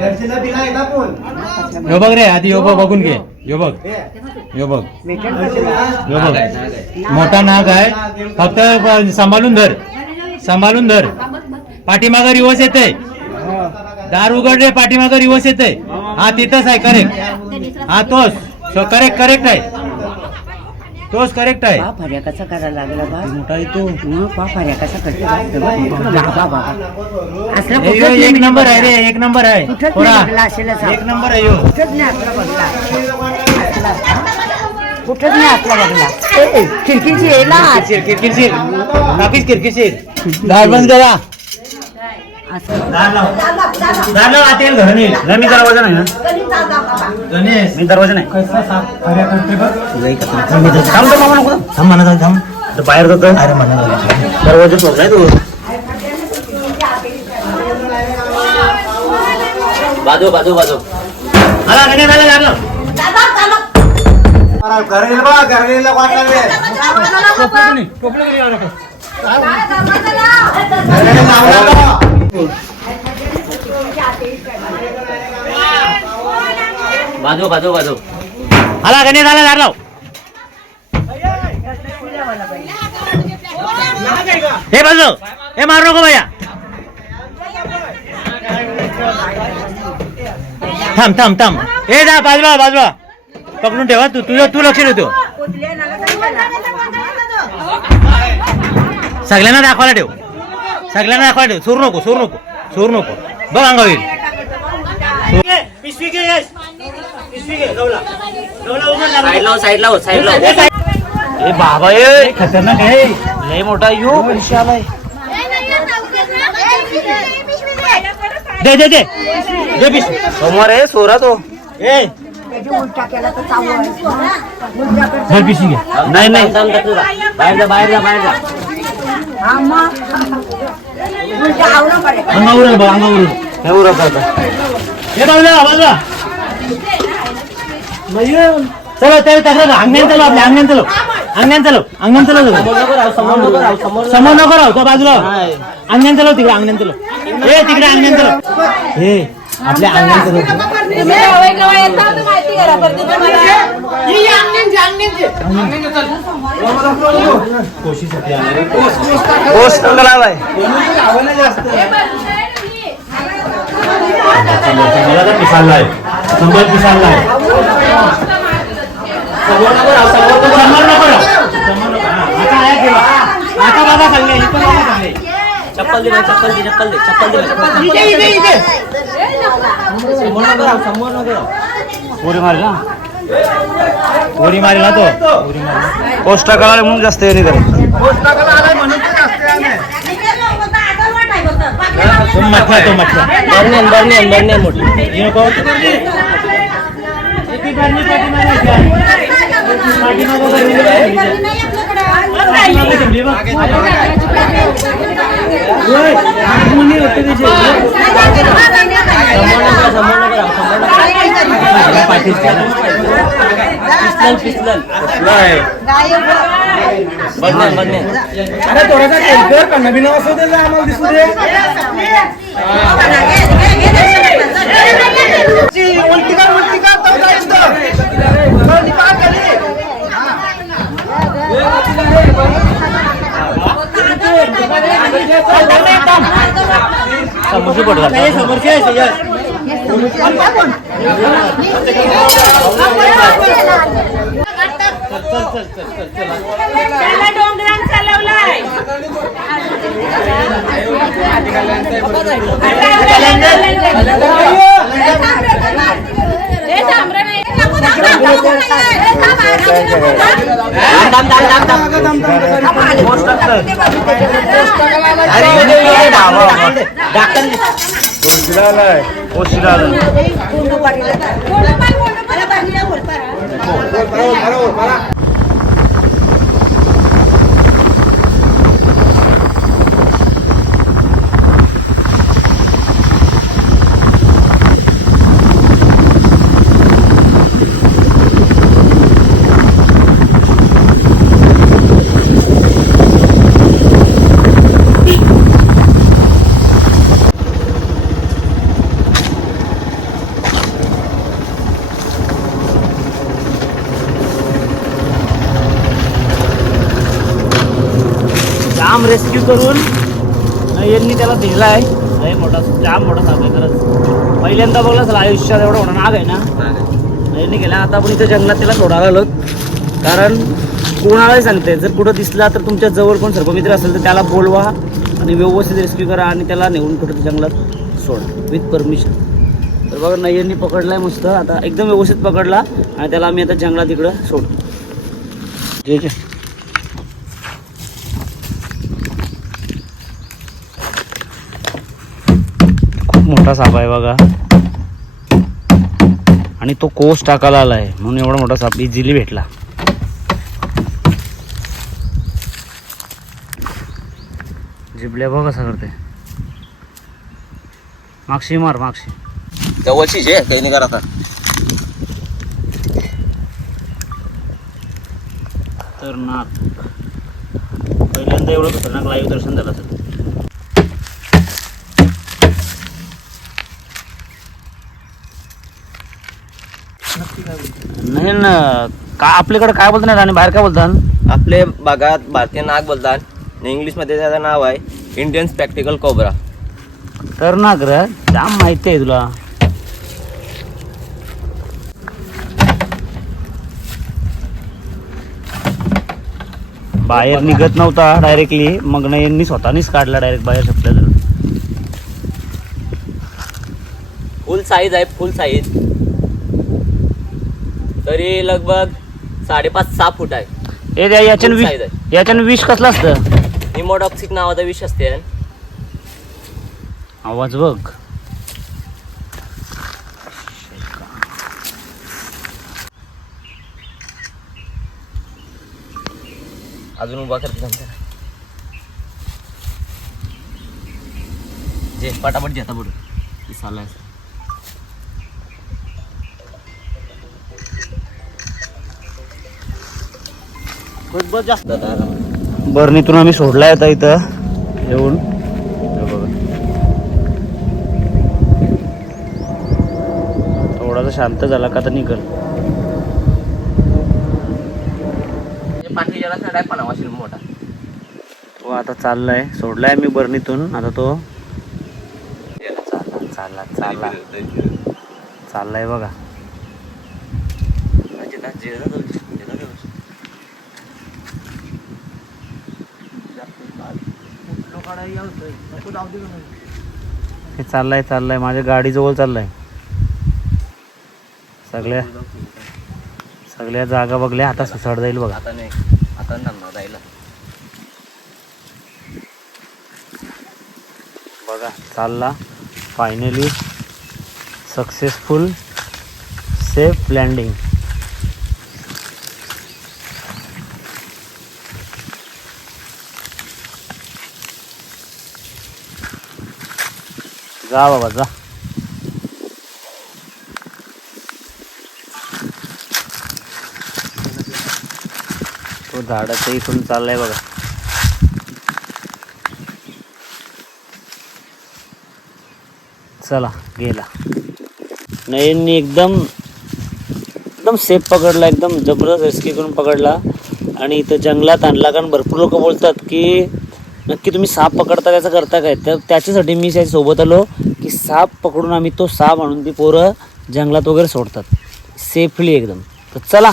घरचीला bill आहे का कोण ह्यो बघ रे आधी ह्यो बघ बघून घे. ह्यो बघ. ह्यो बघ. ह्यो बघ. मोठा नाग आहे. फक्त सांभाळून धर. सांभाळून धर. पाठीमागं रिवर्स येते दार उघडले पाठीमागं रिवर्स येते हा तिथंच आहे करेक्ट हा तोच. करेक्ट करेक्ट आहे. तोच करेक्ट आहे. बाप हऱ्या कसा करायला लागला बा? मोठा आहे तो. मग बाप हऱ्या कसा करते? हे बाबा बाबा असला हे कुठंच नाही एक नंबर आहे. रे एक नंबर आहे. कुठंच असेल असा. एक नंबर आहे कुठंच नाही असला बघला. असला. कुठंच नाही असला बघला. ए, ए, खिडकीची येला किरकिर किरकिर काकीच किरकिर दार बंद करा. दार लाव दार लाव आता येईल घरून येईल नाही मी दरवाजा नाही ना गणेश मी दरवाजा नाही थांब तर मामा नको थांब म्हणा जाऊ थांब तर बाहेर जातो अरे म्हणा जाऊ दरवाजा सोडलाय तू बाजू बाजू बाजू आला गणेश आला दार लाव. घरेल बा घरेल वाटला रे घरेल लावला बा. बाजू बाजू बाजू आला गणेश आला दार लाव हे बाजू हे मारू नको भैया थांब थांब थांब हे जा बाजूला बाजूला पकडून ठेवा तू तुझं तू लक्ष देतो सगळ्यांना ठेव सोरू नको सोरू नको सोरू नको. बघ अंगा होईल ए, बाबा ए खतरनाक आहे. लय मोठा यू. दे दे दे. दे पिशवी समोर आहे सोरा तो. ए. पिशवी घे. नाही नाही. बाहेर जा बाहेर जा बाहेर जा. हा बघ हे हे बाजूला बाजूला चलो चलो चलो अंगण चलो आपल्या अंगण चलो अंगण चलो अंगण चलो समोर नको राहू तो बाजूला अंगण चलो तिकडे अंगण चलो हे तिकडे अंगण चलो हे आपल्या अंगण चलो लावाय पिसाळलाय पिसाळलाय समोर नको हा, आता बाबा चालले चप्पल दे चप्पल दे. चप्पल दे चप्पल दे इथे समोर नको समोर नको मारला उडी मारला तो उडी मारला पोस्ट टाकायला म्हणून जास्त येणे करे तो मठला तो मठला बर्नेन बर्नेन बर्नेन मोठी हे नको किती बरणी पाठीमागे आहे? पाठीमागे बरणी आहे. पाठीमागे ठेवली बघ. होय, आतमध्ये होते त्याचे. समोर नको राहू, समोर नको राहू समोर पिस्तल बर्नेन बर्नेन अरे थोडासा टेंकर का नवीन असू दे आम्हाला दिसू दे उलटी कर उलटी कर तो जाईल तो. तो निकाल खाली. समोरची बोट घाल. समोरची आहे, यश. डोंगरान चालवलाय दाम दाम दाम दाम पोस्ट टाकतं. अरे इकडे जाम रेस्क्यू करून यांनी त्याला दिला आहे. लय मोठा जाम मोठा साप आहे खरंच. पहिल्यांदा बघला असेल आयुष्यात एवढा मोठा नाग आहे ना? यांनी गेला आता आपण इथं जंगलात त्याला सोडायला आलो कारण कोणालाही सांगते जर कुठं दिसला तर तुमच्या जवळ कोण सर्पमित्र असेल तर त्याला बोलवा आणि व्यवस्थित रेस्क्यू करा आणि त्याला नेऊन कुठं जंगलात सोडा विथ परमिशन तर बघा नय्यांनी आहे मस्त. आता एकदम व्यवस्थित पकडला आणि त्याला आम्ही आता जंगलात इकडं सोडतो. जे जे मोठा साप आहे बघा. आणि तो कोस टाकायला आलाय म्हणून एवढा मोठा साप इझिली भेटला. जिबल्या बघ कसं करते मागशी मार मागशी. जवळचीच आहे काही नाही करा खतरनाक. पहिल्यांदा एवढं खतरनाक लाईव्ह दर्शन झालं नाही ना का आपल्याकडे काय बोलतात आणि बाहेर काय बोलतात आपले भागात भारतीय नाग बोलतात इंग्लिशमध्ये त्याचं नाव आहे इंडियन स्पॅक्टिकल कोबरा खतरनाक र जाम माहिती आहे तुला? बाहेर निघत नव्हता डायरेक्टली मग नाही यांनी स्वतःनीच काढला डायरेक्ट बाहेर शब्द फुल साईज आहे फुल साईज तरी लगभग साडेपाच सहा फूट आहे. ए त्या याच्यानं size विष याच्यानं विष कसलं असतं? निमोडॉक्सिक नावाचा विष असते. आवाज बघ. अजून उभा करते जे पटापट जेता पडू दिसायला जास्त बरणीतून आम्ही सोडलाय आता इथं. येऊन. थोडासा शांत झाला का तर निघल. मोठा. तो आता चाललाय. सोडलाय मी बरणीतून आता तो चालला चालला. चाललाय बघा. हे चाललाय चाललाय. माझ्या गाडीजवळ चाललाय. सगळ्या सगळ्या जागा बघल्या आता सुसाड जाईल बघा. आता नाही. आता नंबर जायला. बघा चालला. फायनली सक्सेसफुल सेफ लँडिंग जा बाबा जा तो हो, झाडाच्या इथून चाललाय बघा. चला गेला. नयननी एकदम एकदम सेफ पकडला एकदम जबरदस्त रेस्क्यू करून पकडला. आणि इथं जंगलात आणला कारण भरपूर लोक बोलतात की नक्की तुम्ही साप पकडता त्याचं करता काय? तर त्याच्यासाठी मी त्याच्यासोबत आलो. साप पकडून आम्ही तो साप आणून ती पोरं जंगलात वगैरे सोडतात. सेफली एकदम. तर चला